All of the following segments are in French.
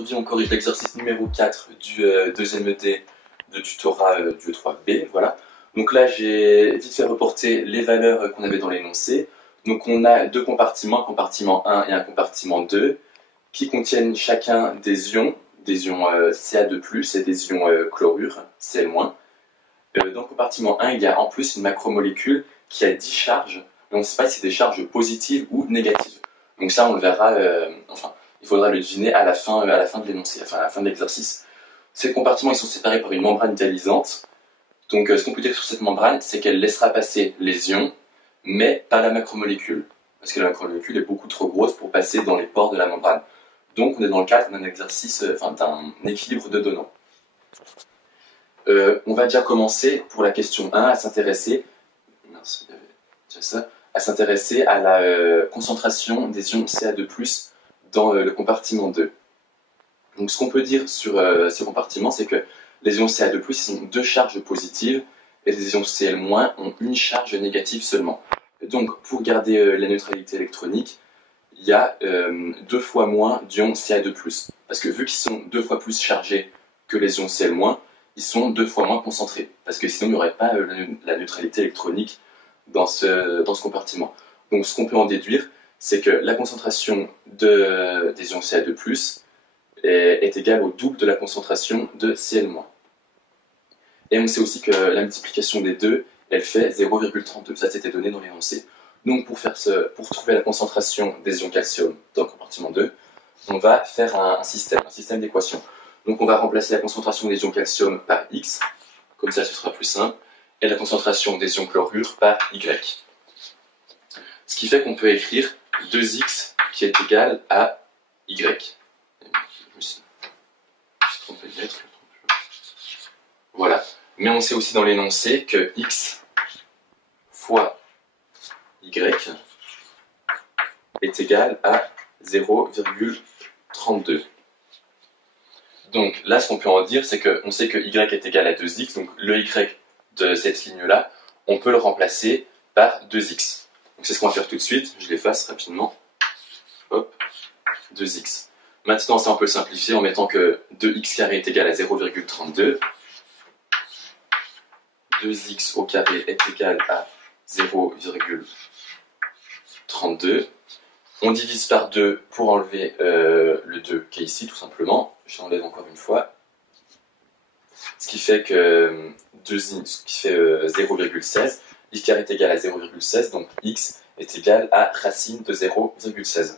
Aujourd'hui, on corrige l'exercice numéro 4 du deuxième ED de tutorat du E3B. Voilà. Donc là, j'ai vite fait reporter les valeurs qu'on avait dans l'énoncé. Donc on a deux compartiments, un compartiment 1 et un compartiment 2, qui contiennent chacun des ions Ca2+, et des ions chlorure, Cl-. Dans le compartiment 1, il y a en plus une macromolécule qui a 10 charges. Mais on ne sait pas si c'est des charges positives ou négatives. Donc ça, on le verra, il faudra le deviner à la fin de l'énoncé, enfin à la fin de l'exercice. Ces compartiments, ils sont séparés par une membrane dialysante. Donc ce qu'on peut dire sur cette membrane, c'est qu'elle laissera passer les ions, mais pas la macromolécule. Parce que la macromolécule est beaucoup trop grosse pour passer dans les pores de la membrane. Donc on est dans le cadre d'un exercice, d'un équilibre de donnants. On va déjà commencer pour la question 1 à s'intéresser à la concentration des ions Ca2+ dans le compartiment 2. Donc ce qu'on peut dire sur ce compartiment, c'est que les ions Ca2+, ils sont deux charges positives et les ions Cl- ont une charge négative seulement. Donc pour garder la neutralité électronique, il y a 2 fois moins d'ions Ca2+. Parce que vu qu'ils sont 2 fois plus chargés que les ions Cl-, ils sont 2 fois moins concentrés. Parce que sinon il n'y aurait pas la neutralité électronique dans ce compartiment. Donc ce qu'on peut en déduire, c'est que la concentration des ions Ca2+ est égale au double de la concentration de Cl-. Et on sait aussi que la multiplication des deux, elle fait 0,32. Ça, c'était donné dans l'énoncé. Donc pour trouver la concentration des ions calcium dans le compartiment 2, on va faire un système d'équations. Donc on va remplacer la concentration des ions calcium par X, comme ça ce sera plus simple, et la concentration des ions chlorure par Y. Ce qui fait qu'on peut écrire 2X qui est égal à Y. Voilà. Mais on sait aussi dans l'énoncé que X fois Y est égal à 0,32. Donc là, ce qu'on peut en dire, c'est qu'on sait que Y est égal à 2X, donc le Y de cette ligne-là, on peut le remplacer par 2X. Donc c'est ce qu'on va faire tout de suite, je l'efface rapidement. Hop, 2X. Maintenant, ça on peut le simplifier en mettant que 2x carré est égal à 0,32. 2x au carré est égal à 0,32. On divise par 2 pour enlever le 2 qui est ici, tout simplement. Je l'enlève encore une fois. Ce qui fait que 0,16. X carré est égal à 0,16, donc x est égal à racine de 0,16.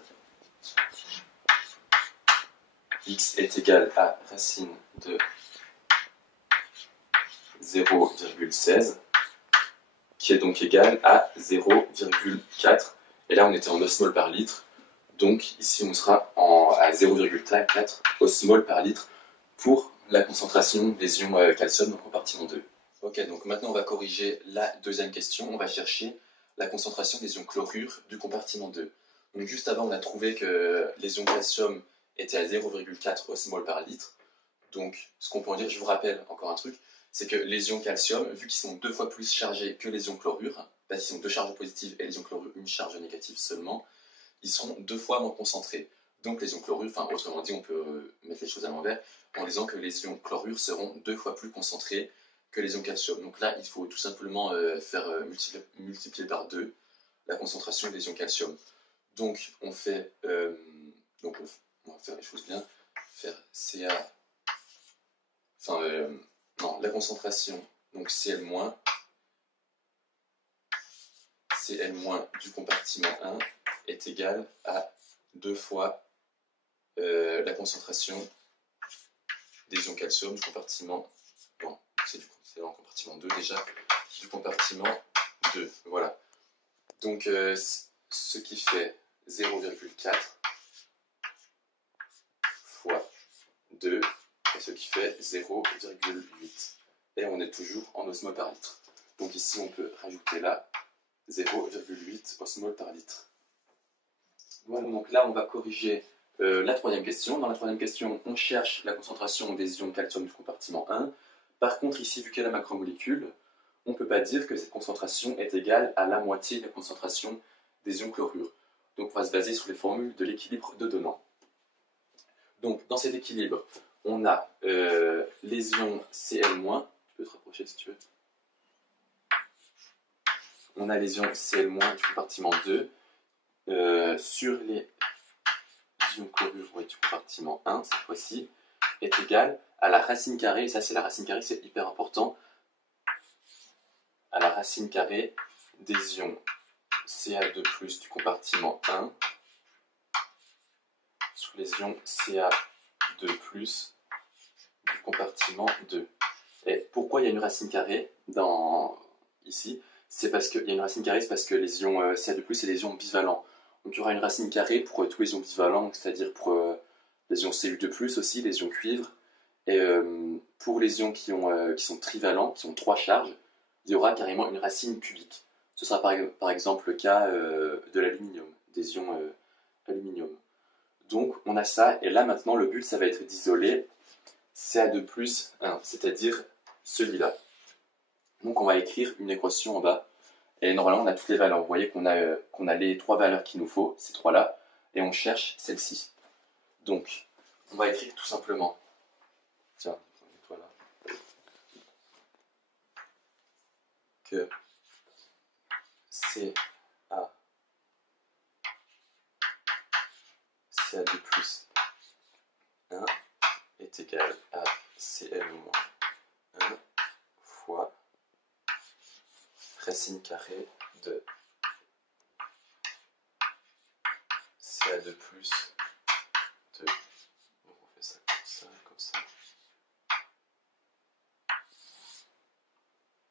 X est égal à racine de 0,16, qui est donc égal à 0,4. Et là, on était en osmol par litre. Donc ici, on sera à 0,4 osmol par litre pour la concentration des ions calcium dans le compartiment 2. Ok, donc maintenant, on va corriger la deuxième question. On va chercher la concentration des ions chlorure du compartiment 2. Donc juste avant, on a trouvé que les ions calcium étaient à 0,4 osmol par litre. Donc ce qu'on peut en dire, je vous rappelle encore un truc, c'est que les ions calcium, vu qu'ils sont 2 fois plus chargés que les ions chlorure, parce qu'ils ont 2 charges positives et les ions chlorure une charge négative seulement, ils seront 2 fois moins concentrés. Donc les ions chlorure, autrement dit, on peut mettre les choses à l'envers, en disant que les ions chlorure seront 2 fois plus concentrés que les ions calcium. Donc là, il faut tout simplement multiplier par 2 la concentration des ions calcium. Donc on fait, on va faire les choses bien, faire Ca, la concentration, donc Cl-, du compartiment 1 est égale à 2 fois la concentration des ions calcium du compartiment, c'est dans le compartiment 2 déjà, du compartiment 2, voilà. Donc ce qui fait 0,4 fois 2, et ce qui fait 0,8. Et on est toujours en osmol par litre. Donc ici, on peut rajouter là 0,8 osmol par litre. Voilà, donc là, on va corriger la troisième question. Dans la troisième question, on cherche la concentration des ions calcium du compartiment 1. Par contre, ici, vu qu'il y a la macromolécule, on ne peut pas dire que cette concentration est égale à la moitié de la concentration des ions chlorure. Donc on va se baser sur les formules de l'équilibre de donnants. Donc, dans cet équilibre, on a les ions Cl-, tu peux te rapprocher si tu veux. On a les ions Cl- du compartiment 2 sur les ions chlorure du compartiment 1, cette fois-ci, est égal à la racine carrée, et ça c'est la racine carrée, c'est hyper important, à la racine carrée des ions Ca2+ du compartiment 1 sur les ions Ca2+ du compartiment 2. Et pourquoi il y a une racine carrée ici? C'est parce qu'il y a une racine carrée, c'est parce que les ions Ca2+, c'est les ions bivalents. Donc il y aura une racine carrée pour tous les ions bivalents, c'est-à-dire pour les ions Cu2+, aussi, les ions cuivre. Et pour les ions qui sont trivalents, qui ont 3 charges, il y aura carrément une racine cubique. Ce sera par exemple le cas de l'aluminium, des ions aluminium. Donc on a ça, et là maintenant le but ça va être d'isoler Ca2+, 1, c'est-à-dire celui-là. Donc on va écrire une équation en bas, et normalement on a toutes les valeurs. Vous voyez qu'on a les 3 valeurs qu'il nous faut, ces 3-là, et on cherche celle-ci. Donc on va écrire tout simplement, tiens, toi là, que Ca2+, 1 est égal à Cl-1 fois racine carrée de Ca2+, 2. Donc on fait ça comme ça.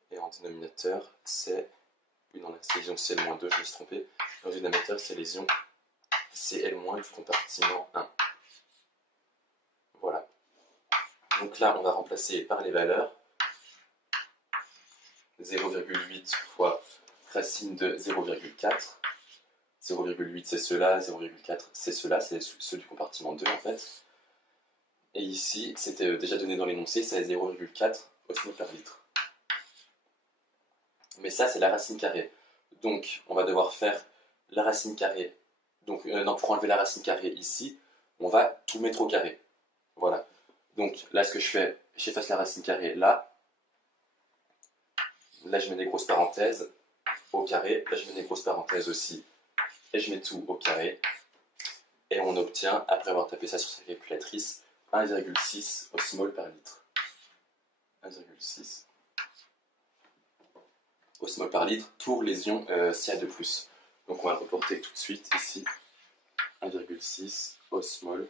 Et en dénominateur, c'est les ions Cl-2, je me suis trompé. En dénominateur, c'est les ions Cl- du compartiment 1. Voilà. Donc là, on va remplacer par les valeurs. 0,8 fois racine de 0,4. 0,8 c'est cela, 0,4 c'est cela, c'est ceux du compartiment 2 en fait. Et ici, c'était déjà donné dans l'énoncé, c'est 0,4 osmol par litre. Mais ça, c'est la racine carrée. Donc, on va devoir faire la racine carrée. Donc, pour enlever la racine carrée ici, on va tout mettre au carré. Voilà. Donc, là, ce que je fais, j'efface la racine carrée là. Là, je mets des grosses parenthèses au carré. Là, je mets des grosses parenthèses aussi. Et je mets tout au carré. Et on obtient, après avoir tapé ça sur sa calculatrice, 1,6 osmol par litre. 1,6 osmol par litre pour les ions Ca2+. Donc on va le reporter tout de suite ici. 1,6 osmol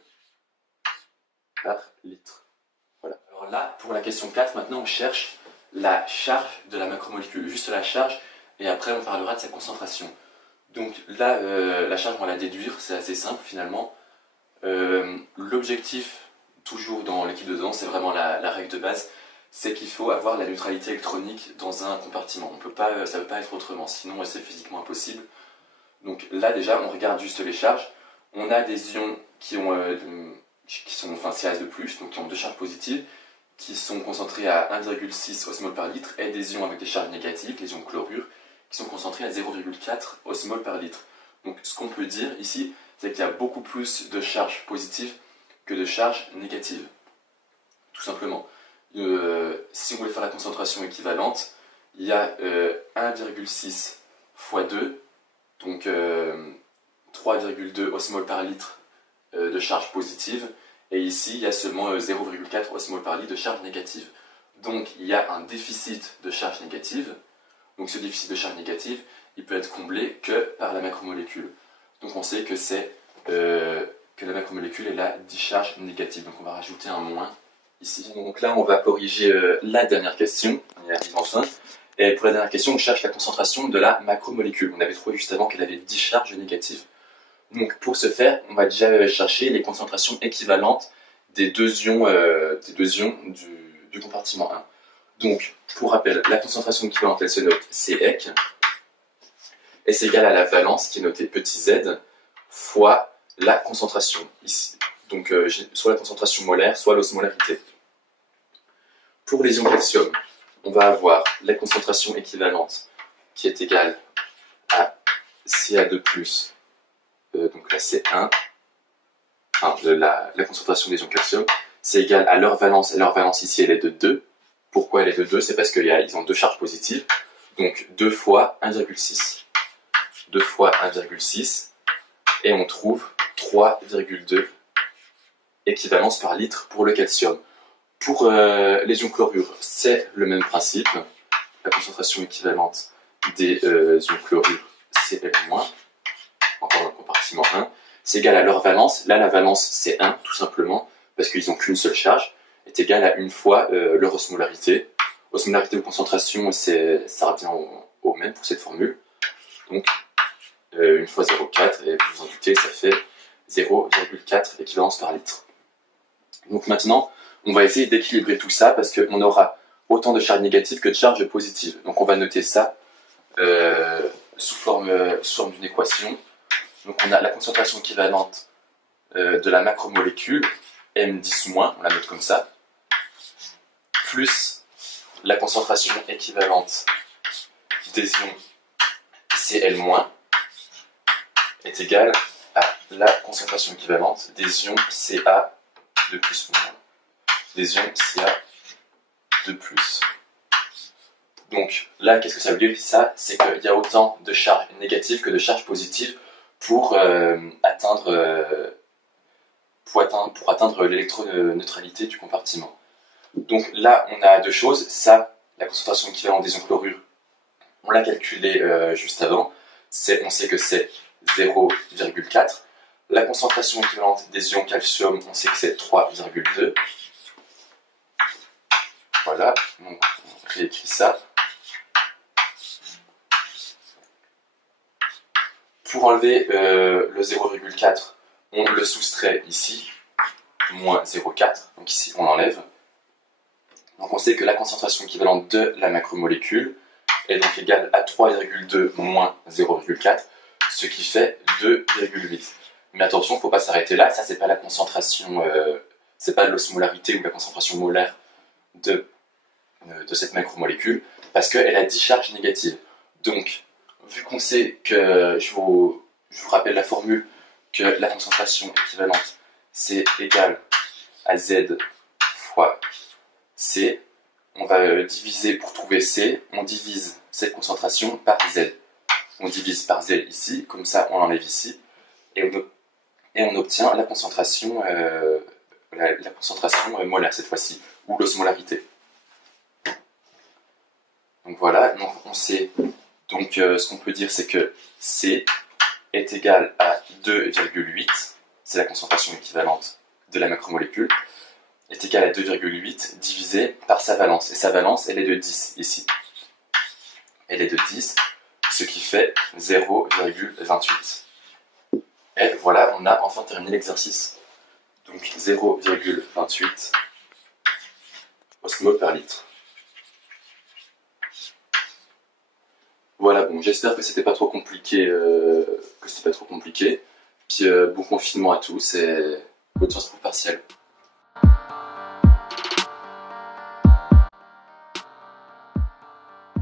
par litre. Voilà. Alors là, pour la question 4, maintenant on cherche la charge de la macromolécule. Juste la charge, et après on parlera de sa concentration. Donc là, la charge, on va la déduire, c'est assez simple finalement. L'objectif, toujours dans l'équipe de dedans, c'est vraiment la règle de base, c'est qu'il faut avoir la neutralité électronique dans un compartiment. Ça ne peut pas être autrement, sinon c'est physiquement impossible. Donc là déjà, on regarde juste les charges. On a des ions qui sont Ca2+, donc qui ont 2 charges positives, qui sont concentrés à 1,6 osmol par litre, et des ions avec des charges négatives, les ions chlorure, qui sont concentrés à 0,4 osmol par litre. Donc ce qu'on peut dire ici, c'est qu'il y a beaucoup plus de charges positives que de charges négatives. Tout simplement. Si on voulait faire la concentration équivalente, il y a 1,6 fois 2, donc 3,2 osmol par litre de charge positive, et ici il y a seulement 0,4 osmol par litre de charge négative. Donc il y a un déficit de charge négative. Donc ce déficit de charge négative, il peut être comblé que par la macromolécule. Donc on sait que que la macromolécule est la discharge négative. Donc on va rajouter un moins ici. Donc là on va corriger la dernière question, on y arrive enfin. Et pour la dernière question, on cherche la concentration de la macromolécule. On avait trouvé juste avant qu'elle avait 10 charges négatives. Donc pour ce faire, on va déjà chercher les concentrations équivalentes des deux ions du compartiment 1. Donc, pour rappel, la concentration équivalente, elle se note Cec, et c'est égal à la valence, qui est notée petit z, fois la concentration, ici. Donc, soit la concentration molaire, soit l'osmolarité. Pour les ions calcium, on va avoir la concentration équivalente, qui est égale à Ca2+, donc là c'est 1, enfin, la concentration des ions calcium, c'est égal à leur valence, et leur valence ici elle est de 2. Pourquoi elle est de 2? C'est parce qu'ils ont deux charges positives, donc 2 fois 1,6. 2 fois 1,6, et on trouve 3,2 équivalence par litre pour le calcium. Pour les ions chlorure, c'est le même principe. La concentration équivalente des ions chlorure, c'est L-, encore dans le compartiment 1, c'est égal à leur valence. Là, la valence, c'est 1, tout simplement, parce qu'ils n'ont qu'une seule charge, est égal à une fois leur osmolarité. Osmolarité ou concentration, ça revient au même pour cette formule. Donc, une fois 0,4, et vous en doutez, ça fait 0,4 équivalence par litre. Donc maintenant, on va essayer d'équilibrer tout ça, parce qu'on aura autant de charges négatives que de charges positives. Donc on va noter ça sous forme d'une équation. Donc on a la concentration équivalente de la macromolécule, M10-, on la note comme ça, plus la concentration équivalente des ions Cl-, est égale à la concentration équivalente des ions Ca de plus ou moins. Des ions Ca de plus. Donc là, qu'est-ce que ça veut dire ça? C'est qu'il y a autant de charges négatives que de charges positives pour atteindre l'électroneutralité du compartiment. Donc là, on a deux choses. Ça, la concentration équivalente des ions chlorure, on l'a calculé juste avant. On sait que c'est 0,4. La concentration équivalente des ions calcium, on sait que c'est 3,2. Voilà, donc on réécrit ça. Pour enlever le 0,4, on le soustrait ici, moins 0,4, donc ici on l'enlève. Donc on sait que la concentration équivalente de la macromolécule est donc égale à 3,2 moins 0,4, ce qui fait 2,8. Mais attention, il ne faut pas s'arrêter là, ça c'est pas la concentration, c'est pas l'osmolarité ou la concentration molaire de cette macromolécule, parce qu'elle a 10 charges négatives. Donc, vu qu'on sait que, je vous rappelle la formule, que la concentration équivalente, c'est égal à Z fois C, on va diviser, pour trouver C, on divise cette concentration par Z. On divise par Z ici, comme ça on l'enlève ici, et on obtient la concentration, molaire cette fois-ci, ou l'osmolarité. Donc voilà, donc on sait, donc ce qu'on peut dire c'est que C est égal à 2,8, c'est la concentration équivalente de la macromolécule, est égal à 2,8 divisé par sa valence. Et sa valence, elle est de 10 ici. Elle est de 10, ce qui fait 0,28. Et voilà, on a enfin terminé l'exercice. Donc 0,28 osmol par litre. Voilà, bon, j'espère que c'était pas trop compliqué, Puis bon confinement à tous et bonne chance pour le partiel.